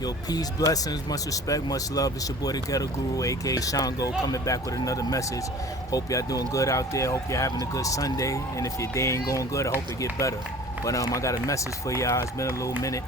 Yo, peace, blessings, much respect, much love. It's your boy, the Ghetto Guru, aka Shango, coming back with another message. Hope y'all doing good out there. Hope you're having a good Sunday. And if your day ain't going good, I hope it get better. But I got a message for y'all. It's been a little minute,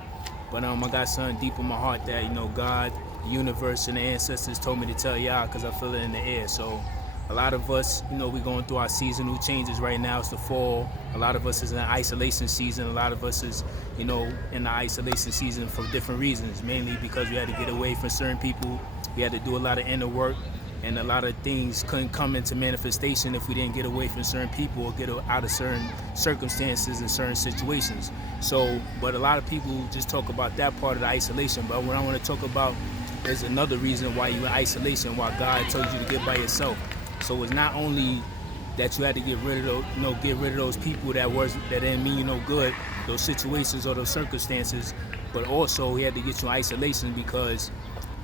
but I got something deep in my heart that God, the universe, and the ancestors told me to tell y'all because I feel it in the air. So a lot of us, we going through our seasonal changes right now. It's the fall. A lot of us is in isolation season. A lot of us is, in the isolation season for different reasons, mainly because we had to get away from certain people. We had to do a lot of inner work, and a lot of things couldn't come into manifestation if we didn't get away from certain people or get out of certain circumstances and certain situations. So, but a lot of people just talk about that part of the isolation. But what I want to talk about is another reason why you're in isolation, why God told you to get by yourself. So it's not only that you had to get rid of those people that didn't mean you no good, those situations or those circumstances, but also He had to get you in isolation because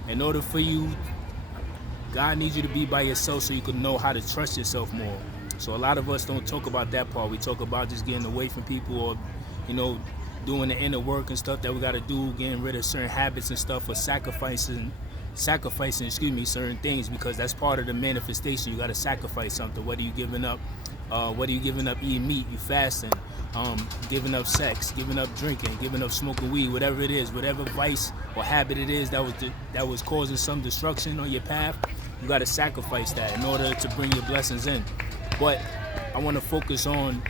in order for you, God needs you to be by yourself so you can know how to trust yourself more. So a lot of us don't talk about that part. We talk about just getting away from people or, doing the inner work and stuff that we got to do, getting rid of certain habits and stuff, or sacrificing certain things, because that's part of the manifestation. You got to sacrifice something, whether you giving up eating meat, you fasting, giving up sex, giving up drinking, giving up smoking weed, whatever it is, whatever vice or habit it is that was causing some destruction on your path. You got to sacrifice that in order to bring your blessings in. But I want to focus on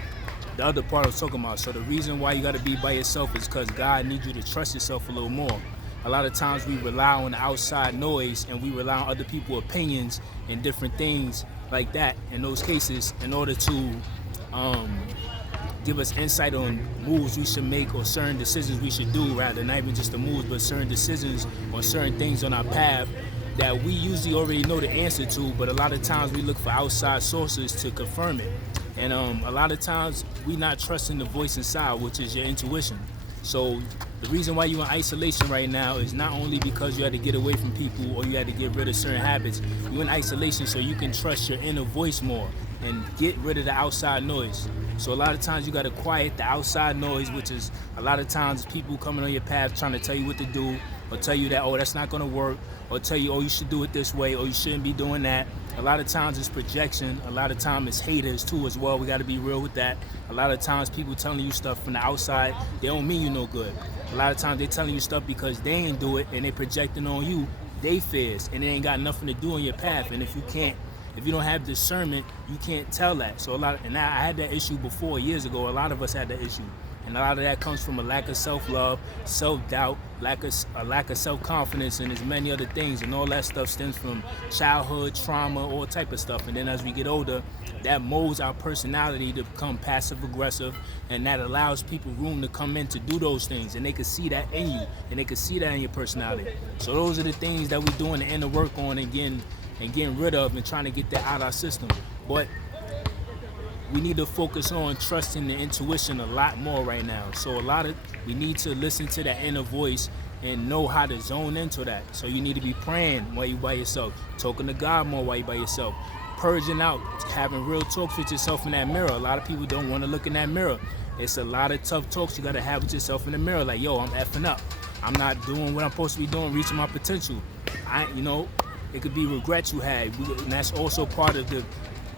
the other part I was talking about. So the reason why you got to be by yourself is because God needs you to trust yourself a little more. A lot of times we rely on outside noise and we rely on other people's opinions and different things like that in those cases in order to give us insight on moves we should make or certain decisions we should do, rather, not even just the moves, but certain decisions or certain things on our path that we usually already know the answer to, but a lot of times we look for outside sources to confirm it. And a lot of times we not trusting the voice inside, which is your intuition. So the reason why you're in isolation right now is not only because you had to get away from people or you had to get rid of certain habits. You're in isolation so you can trust your inner voice more and get rid of the outside noise. So a lot of times you got to quiet the outside noise, which is a lot of times people coming on your path trying to tell you what to do, or tell you that, oh, that's not going to work, or tell you, oh, you should do it this way, or you shouldn't be doing that. A lot of times it's projection. A lot of times it's haters too as well. We got to be real with that. A lot of times people telling you stuff from the outside, they don't mean you no good. A lot of times they telling you stuff because they ain't do it and they projecting on you they fears, and it ain't got nothing to do on your path. And if you don't have discernment, you can't tell that. So I had that issue before years ago. A lot of us had that issue. And a lot of that comes from a lack of self-love, self-doubt, a lack of self-confidence, and there's many other things. And all that stuff stems from childhood, trauma, all type of stuff. And then as we get older, that molds our personality to become passive-aggressive, and that allows people room to come in to do those things. And they can see that in you, and they can see that in your personality. So those are the things that we're doing the inner work on and getting rid of and trying to get that out of our system. But we need to focus on trusting the intuition a lot more right now. So we need to listen to that inner voice and know how to zone into that. So you need to be praying while you by yourself, talking to God more while you by yourself, purging out, having real talks with yourself in that mirror. A lot of people don't want to look in that mirror. It's a lot of tough talks you got to have with yourself in the mirror. Like, yo, I'm effing up. I'm not doing what I'm supposed to be doing, reaching my potential. It could be regrets you had, and that's also part of the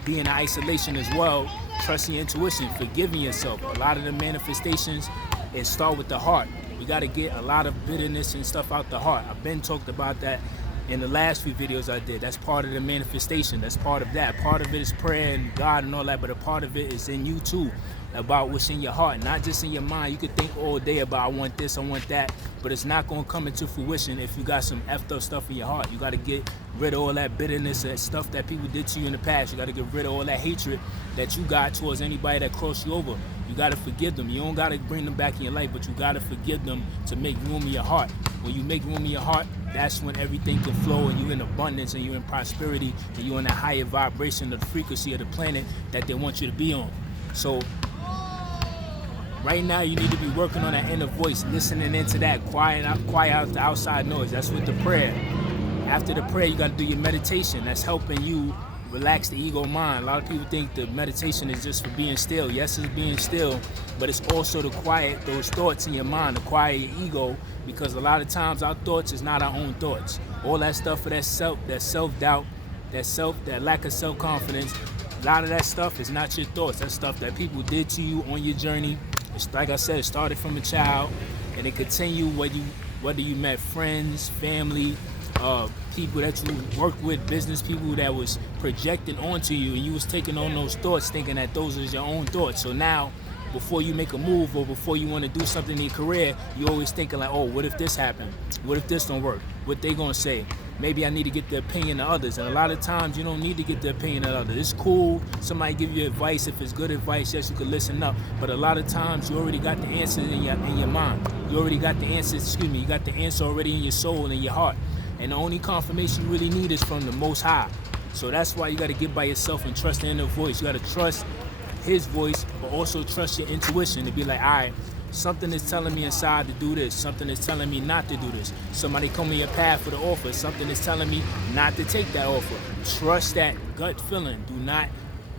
being in isolation as well. Trusting your intuition, forgiving yourself. A lot of the manifestations, it start with the heart. We got to get a lot of bitterness and stuff out the heart. I've been talked about that in the last few videos I did. That's part of the manifestation. That's part of that. Part of it is prayer and God and all that, but a part of it is in you too, about what's in your heart, not just in your mind. You could think all day about, I want this, I want that, but it's not going to come into fruition if you got some effed up stuff in your heart. You got to get rid of all that bitterness and stuff that people did to you in the past. You got to get rid of all that hatred that you got towards anybody that crossed you over. You got to forgive them. You don't got to bring them back in your life, but you got to forgive them to make room in your heart. When you make room in your heart, that's when everything can flow, and you're in abundance, and you're in prosperity, and you're in that higher vibration of the frequency of the planet that they want you to be on. So right now you need to be working on that inner voice, listening into that, quiet out the outside noise. That's with the prayer. After the prayer, you got to do your meditation. That's helping you relax the ego mind. A lot of people think the meditation is just for being still. Yes, it's being still, but it's also to quiet those thoughts in your mind, to quiet your ego, because a lot of times our thoughts is not our own thoughts. All that stuff for that self-doubt, that lack of self-confidence, a lot of that stuff is not your thoughts. That's stuff that people did to you on your journey. It's like I said, it started from a child, and it continued whether you met friends, family, people that you worked with, business people that was projecting onto you, and you was taking on those thoughts thinking that those are your own thoughts. So now, before you make a move or before you want to do something in your career, you always thinking like, oh, what if this happened? What if this don't work? What they gonna say? Maybe I need to get the opinion of others. And a lot of times you don't need to get the opinion of others. It's cool, somebody give you advice. If it's good advice, yes, you could listen up. But a lot of times you already got the answer in your mind. You already got the answer, you got the answer already in your soul and in your heart. And the only confirmation you really need is from the Most High. So that's why you got to get by yourself and trust the inner voice. You got to trust his voice, but also trust your intuition to be like, all right, something is telling me inside to do this. Something is telling me not to do this. Somebody come in your path for the offer. Something is telling me not to take that offer. Trust that gut feeling. Do not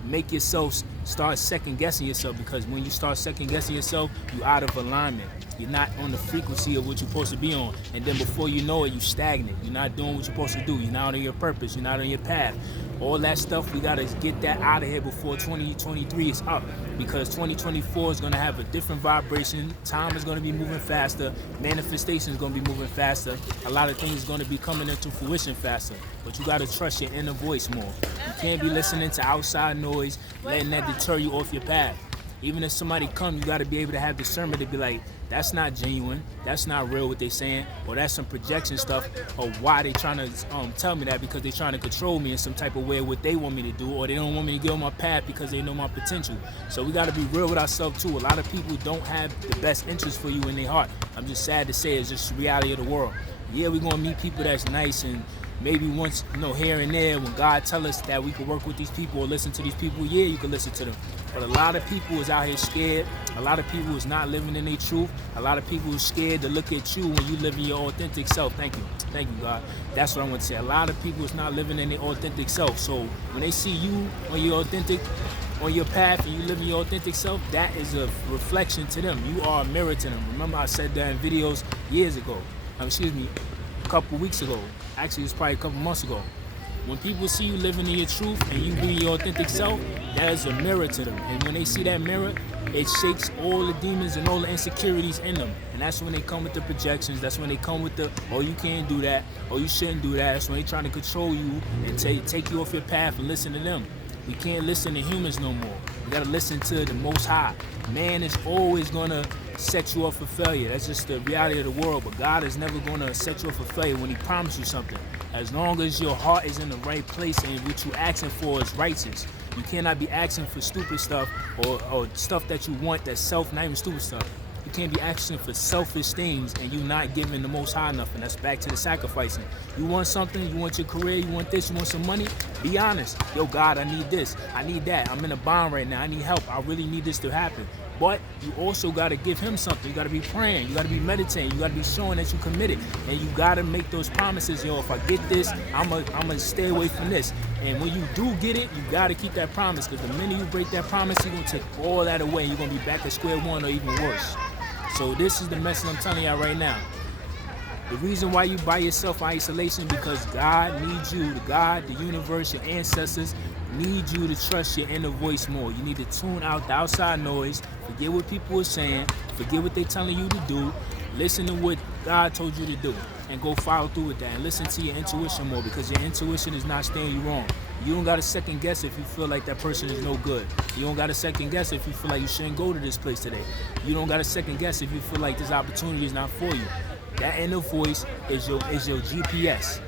make yourself start second guessing yourself, because when you start second guessing yourself, you're out of alignment. You're not on the frequency of what you're supposed to be on. And then before you know it, you're stagnant. You're not doing what you're supposed to do. You're not on your purpose. You're not on your path. All that stuff, we got to get that out of here before 2023 is up, because 2024 is going to have a different vibration. Time is going to be moving faster. Manifestation is going to be moving faster. A lot of things are going to be coming into fruition faster. But you got to trust your inner voice more. You can't be listening to outside noise, letting that deter you off your path. Even if somebody comes, you got to be able to have discernment to be like, that's not genuine, that's not real what they saying, or that's some projection stuff, or why they trying to tell me that, because they trying to control me in some type of way, what they want me to do, or they don't want me to get on my path because they know my potential. So we got to be real with ourselves too. A lot of people don't have the best interest for you in their heart. I'm just sad to say, it's just the reality of the world. Yeah, we're going to meet people that's nice, and maybe once, here and there, when God tell us that we can work with these people or listen to these people, yeah, you can listen to them. But a lot of people is out here scared. A lot of people is not living in their truth. A lot of people is scared to look at you when you live in your authentic self. Thank you, God. That's what I want to say. A lot of people is not living in their authentic self. So when they see you on your path, and you live in your authentic self, that is a reflection to them. You are a mirror to them. Remember, I said that in videos a couple weeks ago. Actually, it's probably a couple months ago. When people see you living in your truth and you being your authentic self, that is a mirror to them. And when they see that mirror, it shakes all the demons and all the insecurities in them. And that's when they come with the projections. That's when they come with the, oh, you can't do that, or you shouldn't do that. That's when they trying to control you and take you off your path and listen to them. We can't listen to humans no more. We got to listen to the Most High. Man is always going to set you up for failure. That's just the reality of the world. But God is never going to set you up for failure when he promised you something. As long as your heart is in the right place and what you're asking for is righteous. You cannot be asking for stupid stuff or stuff that you want that's not even stupid stuff. You can't be asking for selfish things and you not giving the Most High nothing. That's back to the sacrificing. You want something, you want your career, you want this, you want some money, be honest. Yo, God, I need this, I need that. I'm in a bind right now, I need help. I really need this to happen. But you also got to give him something. You got to be praying. You got to be meditating. You got to be showing that you committed. And you got to make those promises. Yo, if I get this, I'm gonna stay away from this. And when you do get it, you got to keep that promise. Because the minute you break that promise, you're going to take all that away. You're going to be back at square one or even worse. So this is the message I'm telling y'all right now. The reason why you by yourself in isolation, because God needs you. God, the universe, your ancestors need you to trust your inner voice more. You need to tune out the outside noise. Forget what people are saying. Forget what they're telling you to do. Listen to what God told you to do and go follow through with that. And listen to your intuition more, because your intuition is not steering you wrong. You don't got to second guess if you feel like that person is no good. You don't got to second guess if you feel like you shouldn't go to this place today. You don't got to second guess if you feel like this opportunity is not for you. That inner voice is your GPS.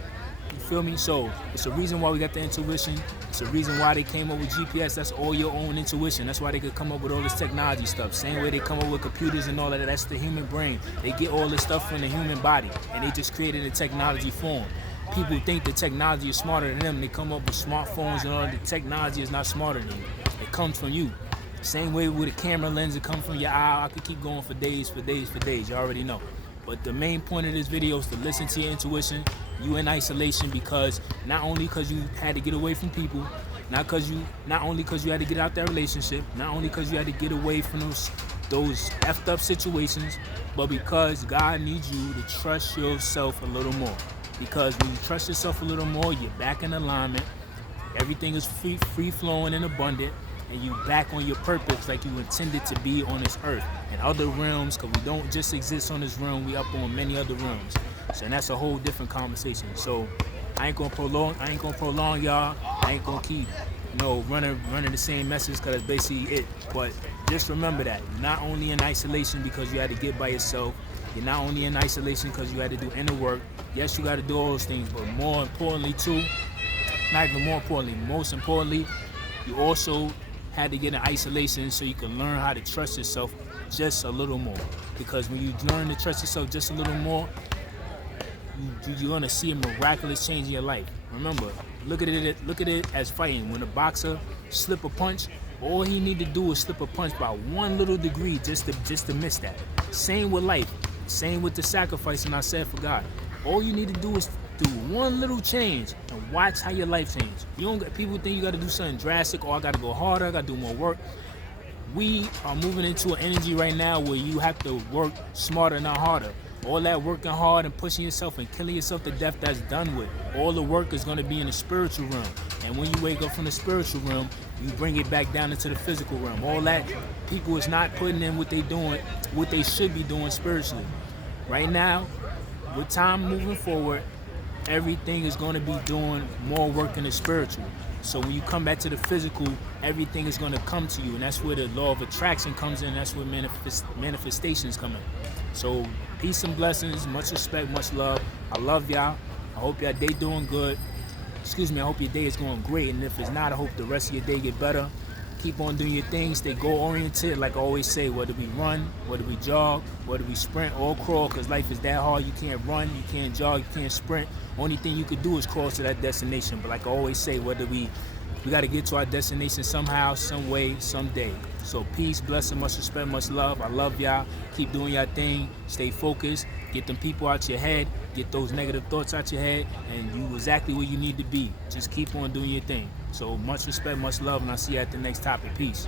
You feel me? So it's a reason why we got the intuition. It's a reason why they came up with GPS. That's all your own intuition. That's why they could come up with all this technology stuff. Same way they come up with computers and all of that. That's the human brain. They get all this stuff from the human body, and they just created a technology form. People think the technology is smarter than them. They come up with smartphones and all. The technology is not smarter than you. It comes from you. Same way with a camera lens, it comes from your eye. I could keep going for days. You already know. But the main point of this video is to listen to your intuition. You in isolation because not only because you had to get away from people, Not only because you had to get out that relationship, not only because you had to get away from those effed up situations, but because God needs you to trust yourself a little more. Because when you trust yourself a little more, you're back in alignment. Everything is free flowing and abundant, and you back on your purpose like you intended to be on this earth and other realms. Because we don't just exist on this realm, we up on many other realms. So and that's a whole different conversation. So I ain't gonna prolong y'all. I ain't gonna keep running the same message, because that's basically it. But just remember that you're not only in isolation because you had to get by yourself. You're not only in isolation because you had to do inner work. Yes, you got to do all those things, but more importantly too, not even more importantly, most importantly, you also had to get in isolation so you can learn how to trust yourself just a little more. Because when you learn to trust yourself just a little more, you're gonna see a miraculous change in your life. Remember, look at it as fighting. When a boxer slip a punch, all he need to do is slip a punch by one little degree just to miss that. Same with life. Same with the sacrificing I said for God. All you need to do is do one little change and watch how your life changes. You don't get people think you got to do something drastic. I got to go harder. I got to do more work. We are moving into an energy right now where you have to work smarter, not harder. All that working hard and pushing yourself and killing yourself to death, that's done with. All the work is going to be in the spiritual realm. And when you wake up from the spiritual realm, you bring it back down into the physical realm. All that people is not putting in what they should be doing spiritually. Right now, with time moving forward, everything is going to be doing more work in the spiritual. So when you come back to the physical, everything is going to come to you, and that's where the law of attraction comes in. That's where manifestations come in. So peace and blessings, much respect, much love. I love y'all. I hope y'all day doing good. I hope your day is going great, and if it's not, I hope the rest of your day get better. Keep on doing your thing, stay goal-oriented, like I always say, whether we run, whether we jog, whether we sprint or crawl, because life is that hard. You can't run, you can't jog, you can't sprint. Only thing you could do is cross to that destination. But like I always say, whether we got to get to our destination somehow, some way, someday. So peace, blessing, much respect, much love. I love y'all. Keep doing your thing. Stay focused. Get them people out your head. Get those negative thoughts out your head. And you exactly where you need to be. Just keep on doing your thing. So much respect, much love. And I'll see you at the next topic. Peace.